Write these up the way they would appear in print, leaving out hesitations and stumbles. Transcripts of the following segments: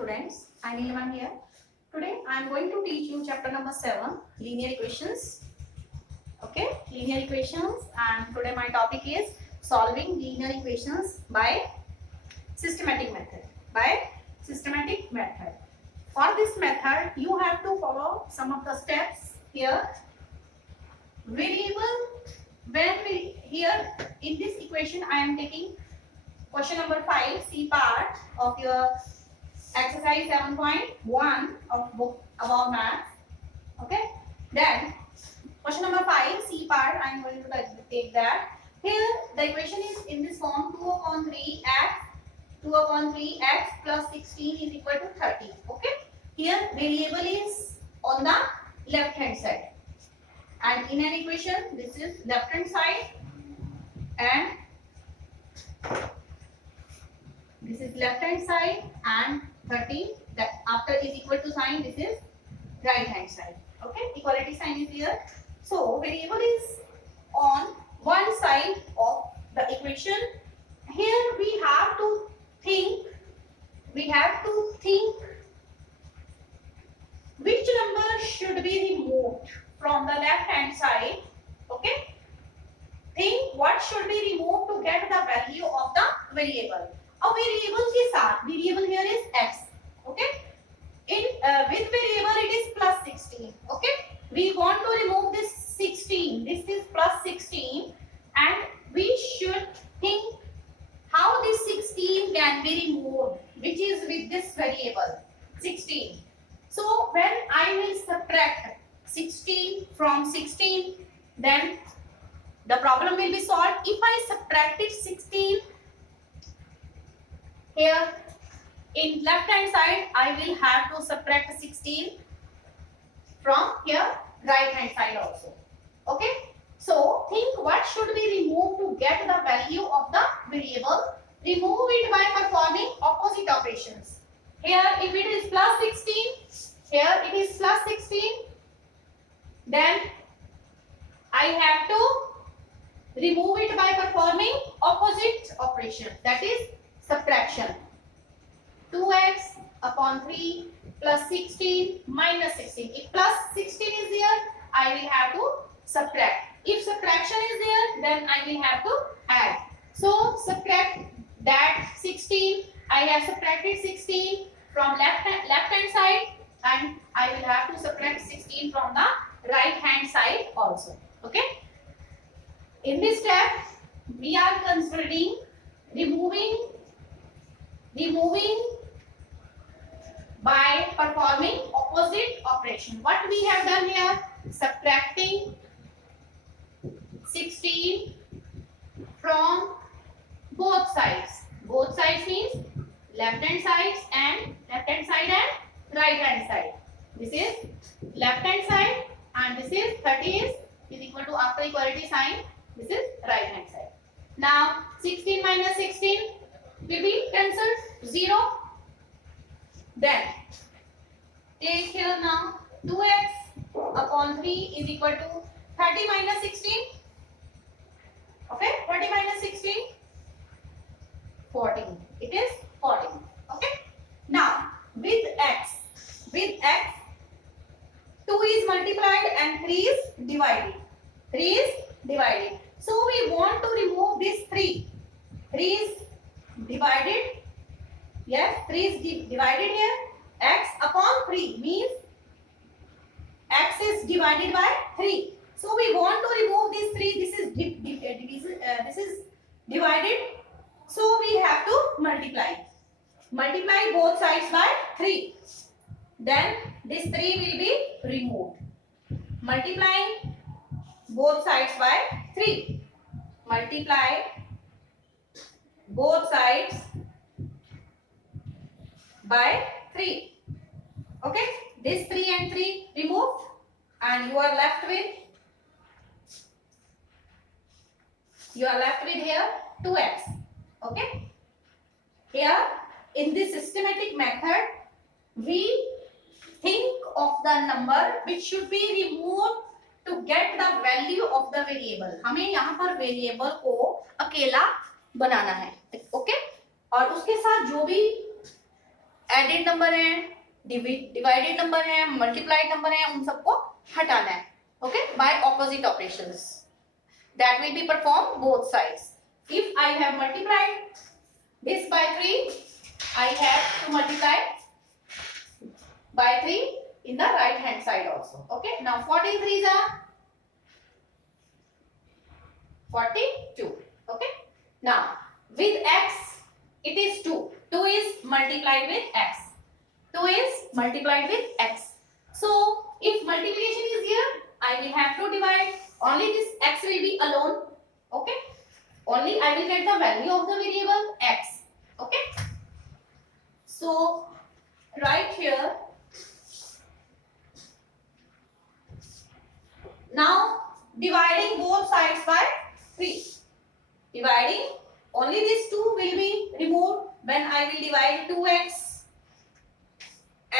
students, I am Neelam here. Today I am going to teach you chapter number 7, linear equations. Okay, linear equations, and today my topic is solving linear equations by systematic method. For this method, you have to follow some of the steps here. Variable, here in this equation I am taking question number 5, C part of your exercise 7.1 of book about math. Okay, then question number 5, C part, I am going to take that. Here the equation is in this form: 2 upon 3x plus 16 is equal to 30. Okay, here variable is on the left hand side, and in an equation this is left hand side and this is left hand side, and 30 that after is equal to sign, this is right hand side. Okay, equality sign is here. So variable is on one side of the equation. Here we have to think which number should be removed from the left hand side. Okay, think what should be removed to get the value of the variable. A variable के साथ, variable here is x. Okay, with variable it is plus 16. Okay, we want to remove this 16. This is plus 16, and we should think how this 16 can be removed, which is with this variable 16. So when I will subtract 16 from 16, then the problem will be solved. If I subtracted 16 here in left hand side, I will have to subtract 16 from here right hand side also. Okay, so think what should be removed to get the value of the variable. Remove it by performing opposite operations. Here if it is plus 16, here it is plus 16, then I have to remove it by performing opposite operation, that is subtraction. 2x upon 3 plus 16 minus 16. If plus 16 is there, I will have to subtract. If subtraction is there, then I will have to add. So subtract that 16. I have subtracted 16 from left hand side, and I will have to subtract 16 from the right hand side also. Okay. In this step, we are considering removing by performing opposite operation. What we have done here? Subtracting 16 from both sides. Both sides means left hand side and right hand side. This is left hand side, and this is 30 is equal to, after equality sign, this is right hand side. Now 16 minus 16 will be cancelled, 0. Then take here now 2x upon 3 is equal to 30 minus 16. Okay, 40 minus 16, 14. It is 14. Okay. Now with x 2 is multiplied and 3 is divided. 3 is divided. So we want to remove this 3. 3 is divided. Yes, 3 is divided here. X upon 3 means x is divided by 3. So we want to remove this 3. This is divided. So we have to multiply. Multiply both sides by 3. Then this 3 will be removed. Multiplying both sides by 3. Multiply both sides by 3. Okay, this 3 and 3 removed, and you are left with here 2x. Okay, here in this systematic method we think of the number which should be removed to get the value of the variable. हमें यहाँ पर variable को अकेला बनाना है. Okay, और उसके साथ जो भी एडेड नंबर है, डिवाइडेड नंबर है, मल्टीप्लाइड नंबर है, उन सबको हटाना है. Okay, by opposite operations that will be performed both sides. If I have multiplied this by 3, I have to multiply by 3 in the right hand side also. Okay, now 14 3s are 42. Okay, now with x it is 2. 2 is multiplied with x. 2 is multiplied with x. So if multiplication is here, I will have to divide. Only this x will be alone. Okay, only I will get the value of the variable x. Okay, so right here, now dividing both sides by 3. Dividing, only these 2 will be removed when I will divide 2x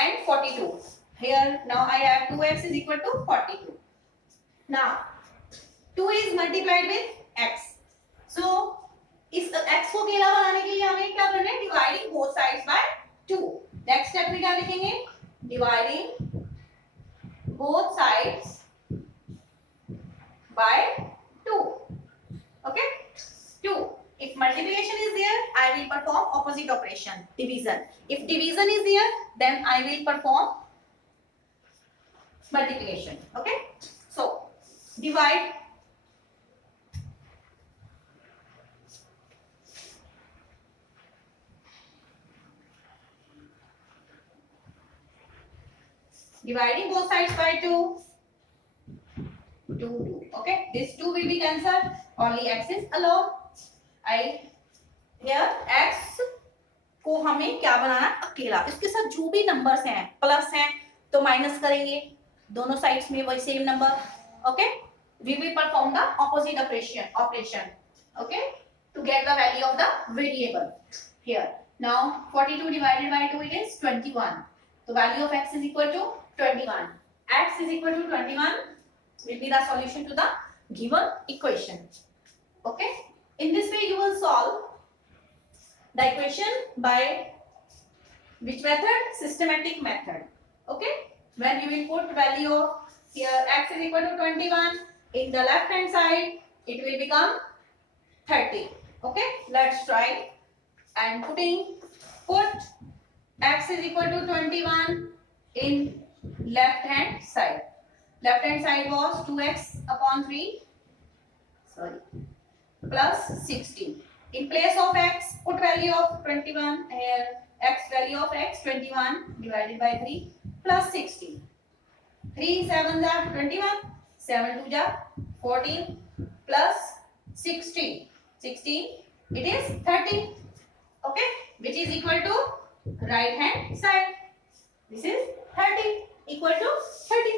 and 42. Here now I have 2x is equal to 42. Now 2 is multiplied with x. So इस x को अकेला बनाने के लिए हमें क्या करना है? Dividing both sides by 2. Next step में क्या लिखेंगे? Dividing both sides by 2. Okay? 2. If multiplication is there, I will perform opposite operation, division. If division is there, then I will perform multiplication. Okay? So divide dividing both sides by 2. 2. Okay, this 2 will be cancelled, only x is alone. I here x को हमें क्या बनाना है? अकेला. इसके साथ जो भी numbers हैं प्लस हैं तो माइनस करेंगे, दोनों साइड्स में वही same number. Okay, we will perform the opposite operation. Okay, to get the value of the variable. Here now 42 divided by 2, it is 21. So value of x is equal to 21. X is equal to 21 will be the solution to the given equation. Okay, in this way you will solve the equation by which method? Systematic method. Okay, when you will put value of here x is equal to 21 in the left hand side, it will become 30. Okay, let's try and put x is equal to 21 in left hand side. Left hand side was 2x upon 3 plus 16. In place of x, put value of 21 here. X value of x 21 divided by 3 plus 16. 3 7s are 21, 7 2s are 14 plus 16. 16 it is 30. Okay, which is equal to right hand side. This is 30 equal to 30.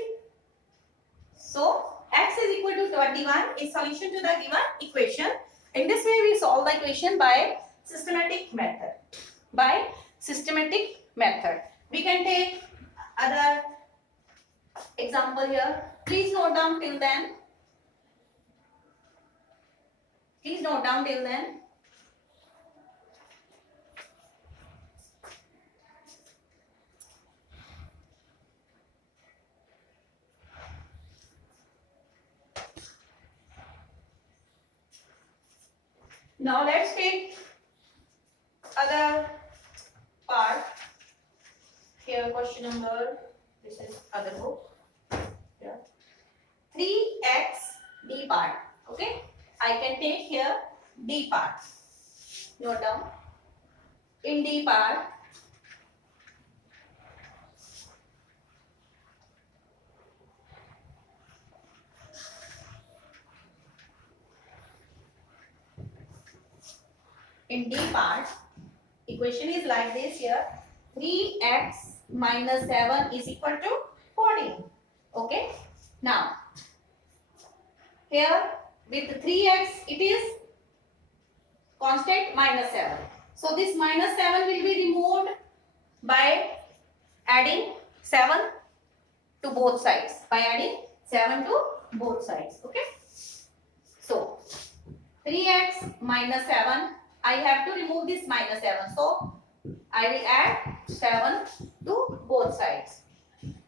So x is equal to 21 is solution to the given equation. In this way we solve the equation by systematic method. By systematic method. We can take other example here. Please note down till then. Please note down till then. Now let's take other part. Here question number, this is other book. Here 3x d part. Okay, I can take here d part. Note down. In d part, equation is like this here. 3x minus 7 is equal to 14. Okay. Now, here with 3x it is constant minus 7. So this minus 7 will be removed by adding 7 to both sides. By adding 7 to both sides. Okay. So 3x minus 7. I have to remove this minus 7. So I will add 7 to both sides.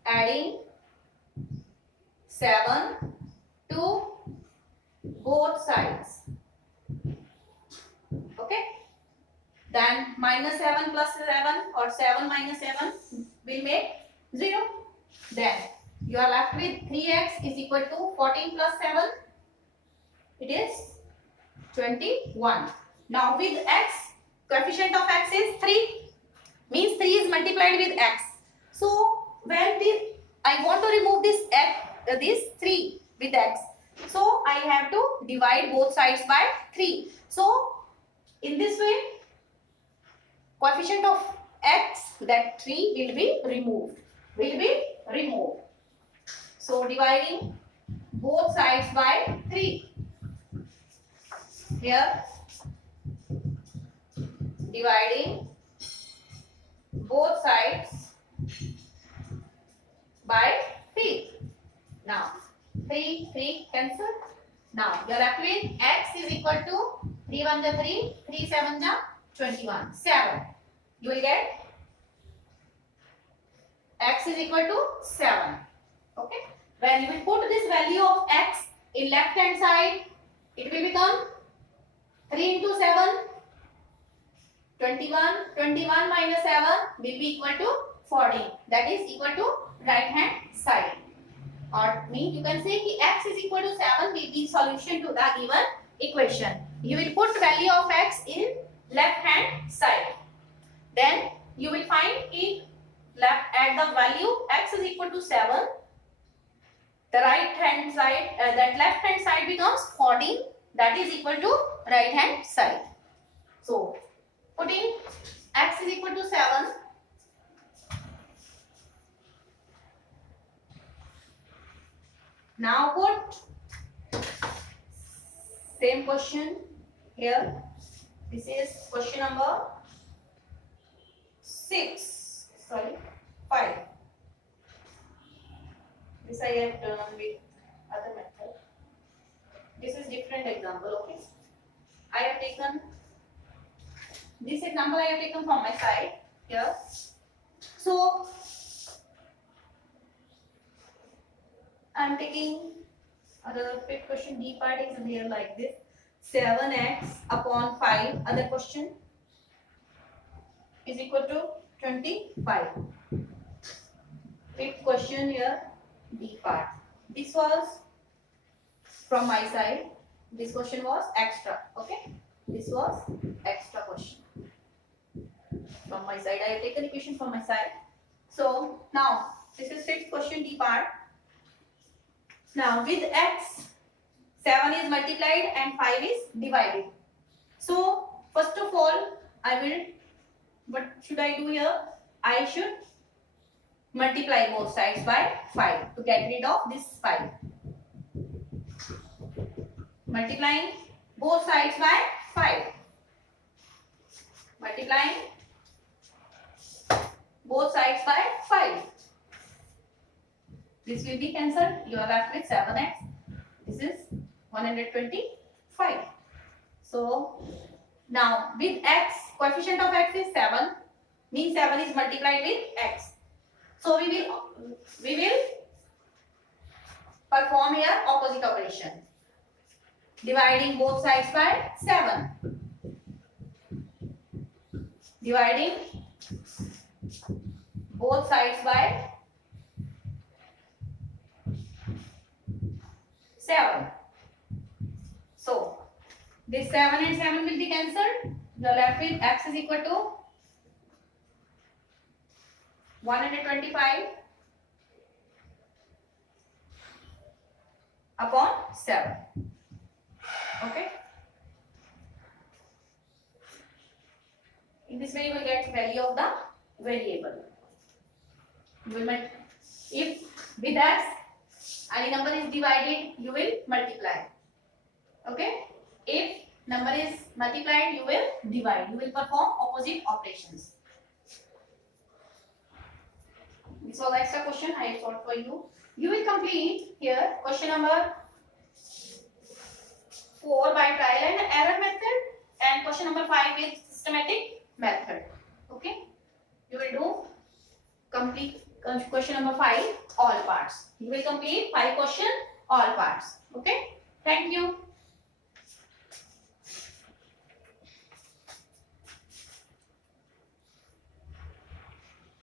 Adding 7 to both sides. Okay. Then minus 7 plus 7 or 7 minus 7 will make 0. Then you are left with 3x is equal to 14 plus 7. It is 21. Now with x, coefficient of x is 3. Means 3 is multiplied with x. So when I want to remove this x, this 3 with x. So I have to divide both sides by 3. So in this way, coefficient of x, that 3 will be removed. So dividing both sides by 3. Here dividing both sides by 3. Now 3 cancel. Now you are left with x is equal to 3 1 ja 3, 3 7 ja 21, 7. You will get x is equal to 7. Okay. When you will put this value of x in left hand side, it will become 3 into 7, 21. 21 minus 7 will be equal to 14. That is equal to right hand side. Or mean you can say कि x is equal to 7 will be solution to the given equation. You will put value of x in left hand side. Then you will find कि at the value x is equal to 7. The right hand side, that left hand side becomes 14. That is equal to right hand side. So putting x is equal to 7. Now put same question here. This is question number 5. This I have done with other method. This is different example. Okay. I have taken this example. I have taken from my side here. So I am taking the fifth question. D part is here like this: 7x upon 5. Other question is equal to 25. Fifth question here, D part. This was from my side. This question was extra. Okay, this was extra question from my side. I have taken the question from my side. So now this is fifth question, D part. Now with x, 7 is multiplied and 5 is divided. So first of all, what should I do here? I should multiply both sides by 5 to get rid of this 5. Multiplying both sides by 5. Multiplying both sides by 5. This will be cancelled. You are left with 7x. This is 125. So now with x, coefficient of x is 7. Means 7 is multiplied with x. So we will perform here opposite operation. Dividing both sides by 7. Dividing both sides by 7. So this 7 and 7 will be cancelled. You are left with x is equal to 125 upon 7. Okay. In this way you will get value of the variable. You will if with x any number is divided, you will multiply. Okay. If number is multiplied, you will divide. You will perform opposite operations. This was extra question I have solved for you. You will complete here question number 4 by trial and error method and question number 5 with systematic method. Okay. You will do complete question number 5, all parts. You will complete 5 question, all parts. Okay. Thank you.